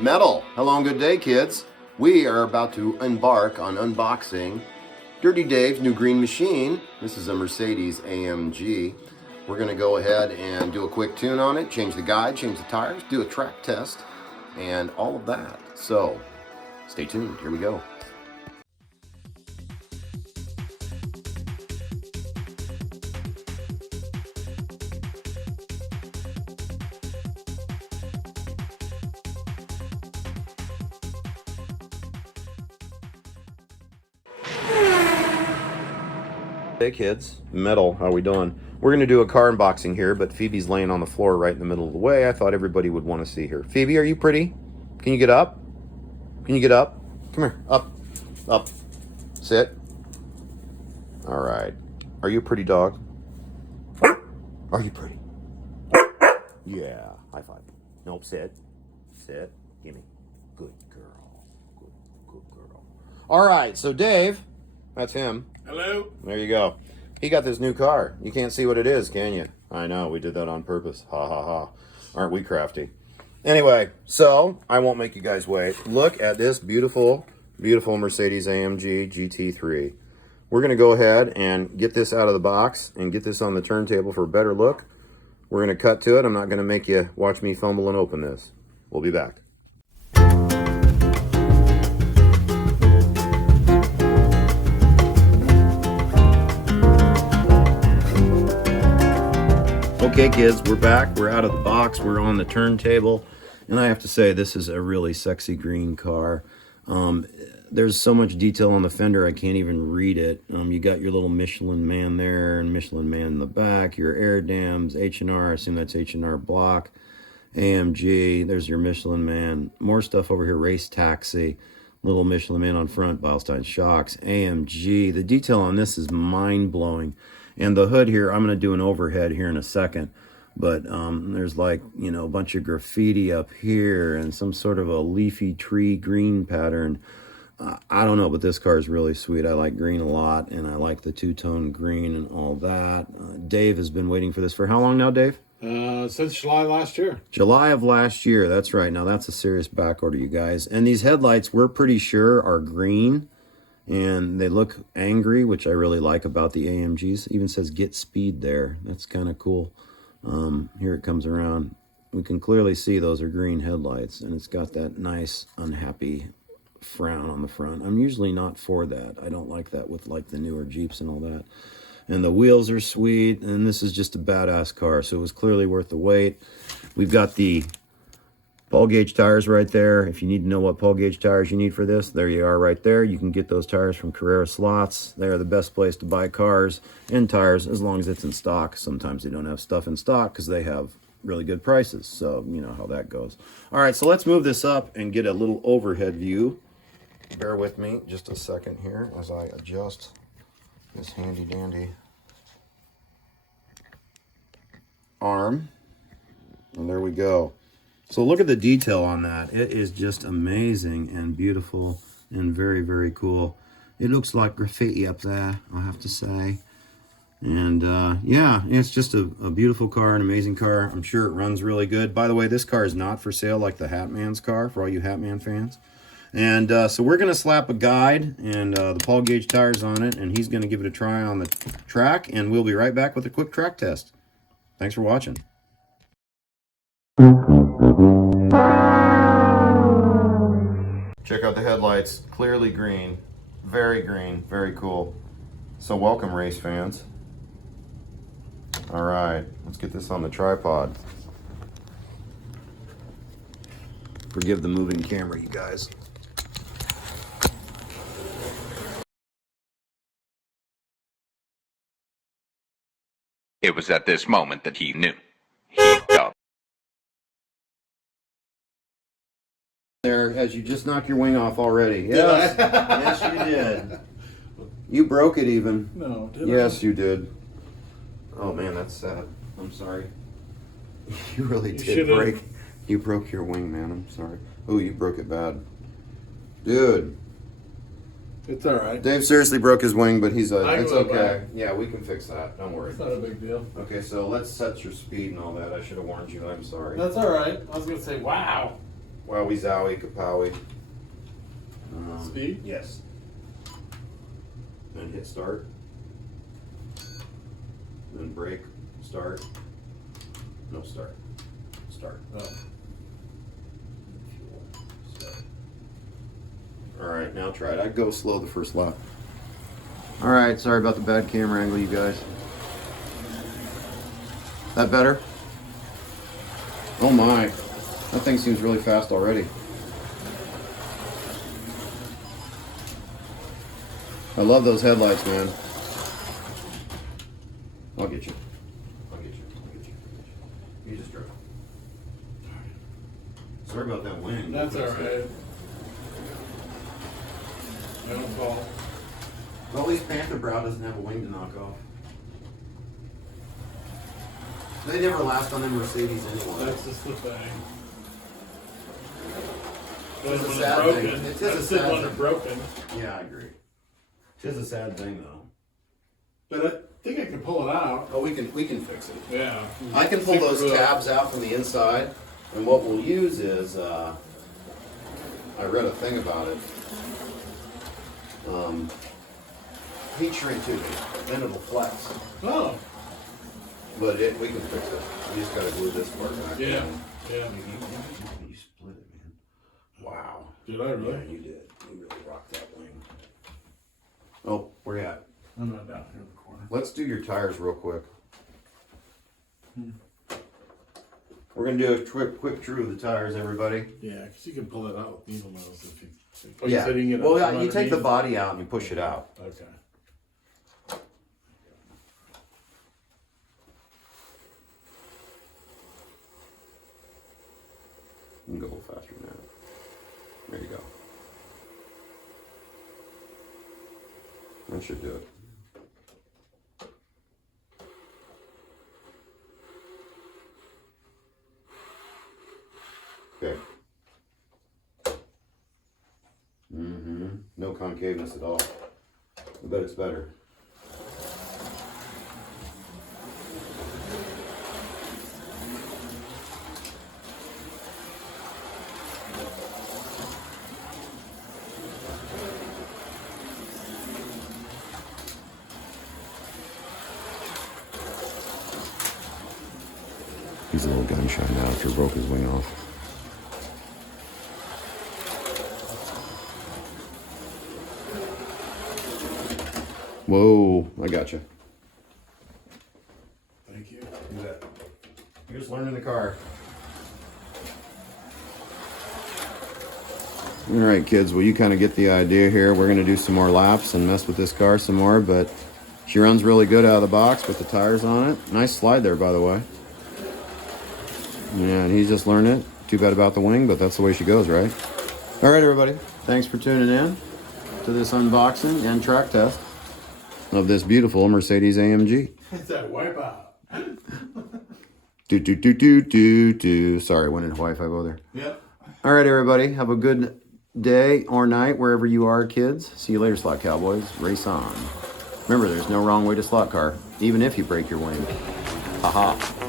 Metal. Hello and good day, kids. We are about to embark on unboxing Dirty Dave's new green machine. This is a Mercedes AMG. We're going to go ahead and do a quick tune on it, change the guide, change the tires, do a track test, and all of that. So, stay tuned. Here we go. Hey kids, Metal, how we doing? We're going to do a car unboxing here, but Phoebe's laying on the floor right in the middle of the way. I thought everybody would want to see her. Phoebe, are you pretty? Can you get up? Can you get up? Come here, up, up, sit. All right. Are you a pretty dog? Are you pretty? Yeah, high five. Nope, sit, sit, gimme. Good girl, good girl. All right, so Dave, that's him. Hello. There you go. He got this new car. You can't see what it is, can you? I know, we did that on purpose. Ha ha ha. Aren't we crafty? Anyway, so I won't make you guys wait. Look at this beautiful, beautiful Mercedes AMG GT3. We're going to go ahead and get this out of the box and get this on the turntable for a better look. We're going to cut to it. I'm not going to make you watch me fumble and open this. We'll be back. Okay kids, we're back, we're out of the box, we're on the turntable, and I have to say this is a really sexy green car. There's so much detail on the fender I can't even read it. You got your little Michelin man there and Michelin man in the back, your air dams, H&R, I assume that's H&R block, AMG, there's your Michelin man, more stuff over here, race taxi, little Michelin man on front, Beilstein shocks, AMG. The detail on this is mind-blowing. And the hood here, I'm going to do an overhead here in a second, but there's like, you know, a bunch of graffiti up here and some sort of a leafy tree green pattern. I don't know, but this car is really sweet. I like green a lot, and I like the two-tone green and all that. Dave has been waiting for this for how long now, Dave? Since July last year. July of last year, that's right. Now, that's a serious back order, you guys. And these headlights, we're pretty sure, are green. And they look angry, which I really like about the AMGs. It even says get speed there. That's kind of cool. Here it comes around. We can clearly see those are green headlights, and it's got that nice unhappy frown on the front. I'm usually not for that. I don't like that with like the newer Jeeps and all that. And the wheels are sweet, and this is just a badass car, so it was clearly worth the wait. We've got the Paul gauge tires right there. If you need to know what Paul gauge tires you need for this, there you are right there. You can get those tires from Carrera Slots. They are the best place to buy cars and tires as long as it's in stock. Sometimes they don't have stuff in stock because they have really good prices. So you know how that goes. All right, so let's move this up and get a little overhead view. Bear with me just a second here as I adjust this handy dandy arm. And there we go. So look at the detail on that. It is just amazing and beautiful and very, very cool. It looks like graffiti up there, I have to say. And yeah, it's just a beautiful car, an amazing car. I'm sure it runs really good. By the way, this car is not for sale like the Hatman's car, for all you Hatman fans. And so we're going to slap a guide and the Paul gauge tires on it, and he's going to give it a try on the track, and we'll be right back with a quick track test. Thanks for watching. Check out the headlights, clearly green, very cool. So welcome race fans. All right, let's get this on the tripod. Forgive the moving camera, you guys. It was at this moment that he knew. He felt. There, as you just knocked your wing off already. Yes, yes you did. You broke it even. No, did Yes, you did. Oh man, that's sad. I'm sorry. You really did break. You broke your wing, man. I'm sorry. Oh, you broke it bad. Dude. It's all right. Dave seriously broke his wing, but it's go okay. back. Yeah, we can fix that. Don't worry. It's not a big deal. Okay, so let's set your speed and all that. I should have warned you. I'm sorry. That's all right. I was going to say, wow. Wowie zowie kapowie. Speed? Yes. And hit start. Then brake, start. No, start. Start. Oh. Fuel, start. All right, now try it. I'd go slow the first lap. All right, sorry about the bad camera angle, you guys. That better? Oh my, that thing seems really fast already. I love those headlights, man. I'll get you. I'll get you. I'll get you. You just drove. Sorry about that wing. That's all right. No fault. Well, at least Panther Brow doesn't have a wing to knock off. They never last on them Mercedes anyway. That's just the thing. It's a When sad broken, thing. It is a that's sad it when thing. it's broken. Yeah, I agree. It is a sad thing, though. But I think I can pull it out. Oh, we can fix it. Yeah. I can pull those tabs out from the inside, and what we'll use is, I read a thing about it. Heat shrink tubing, then it'll flex. Oh. But we can fix it. You just gotta glue this part back. Yeah. in. Yeah. You split it, man. Wow. Did I really? Yeah, you did. You really rocked that wing. Oh, where you at? I'm not down here in the corner. Let's do your tires real quick. We're gonna do a quick drew of the tires, everybody. Yeah, because you can pull it out with needle nose if you. Oh, Yeah. You said you can get it Well, from yeah, you take the underneath? body out and you push it out. Okay. You can go a little faster than that. There you go. That should do it. Okay. No concaveness at all. I bet it's better. He's a little gun shy now after he broke his wing off. Whoa, I got you. Thank you. Do that. You're just learning the car. All right, kids. Well, you kind of get the idea here. We're going to do some more laps and mess with this car some more, but she runs really good out of the box with the tires on it. Nice slide there, by the way. Yeah, and he's just learning it. Too bad about the wing, but that's the way she goes, right? All right, everybody. Thanks for tuning in to this unboxing and track test of this beautiful Mercedes AMG. It's that wipeout. Do. Sorry, went into Wi-Fi over there. Yep. All right, everybody. Have a good day or night wherever you are, kids. See you later, slot cowboys. Race on. Remember, there's no wrong way to slot car, even if you break your wing. Haha.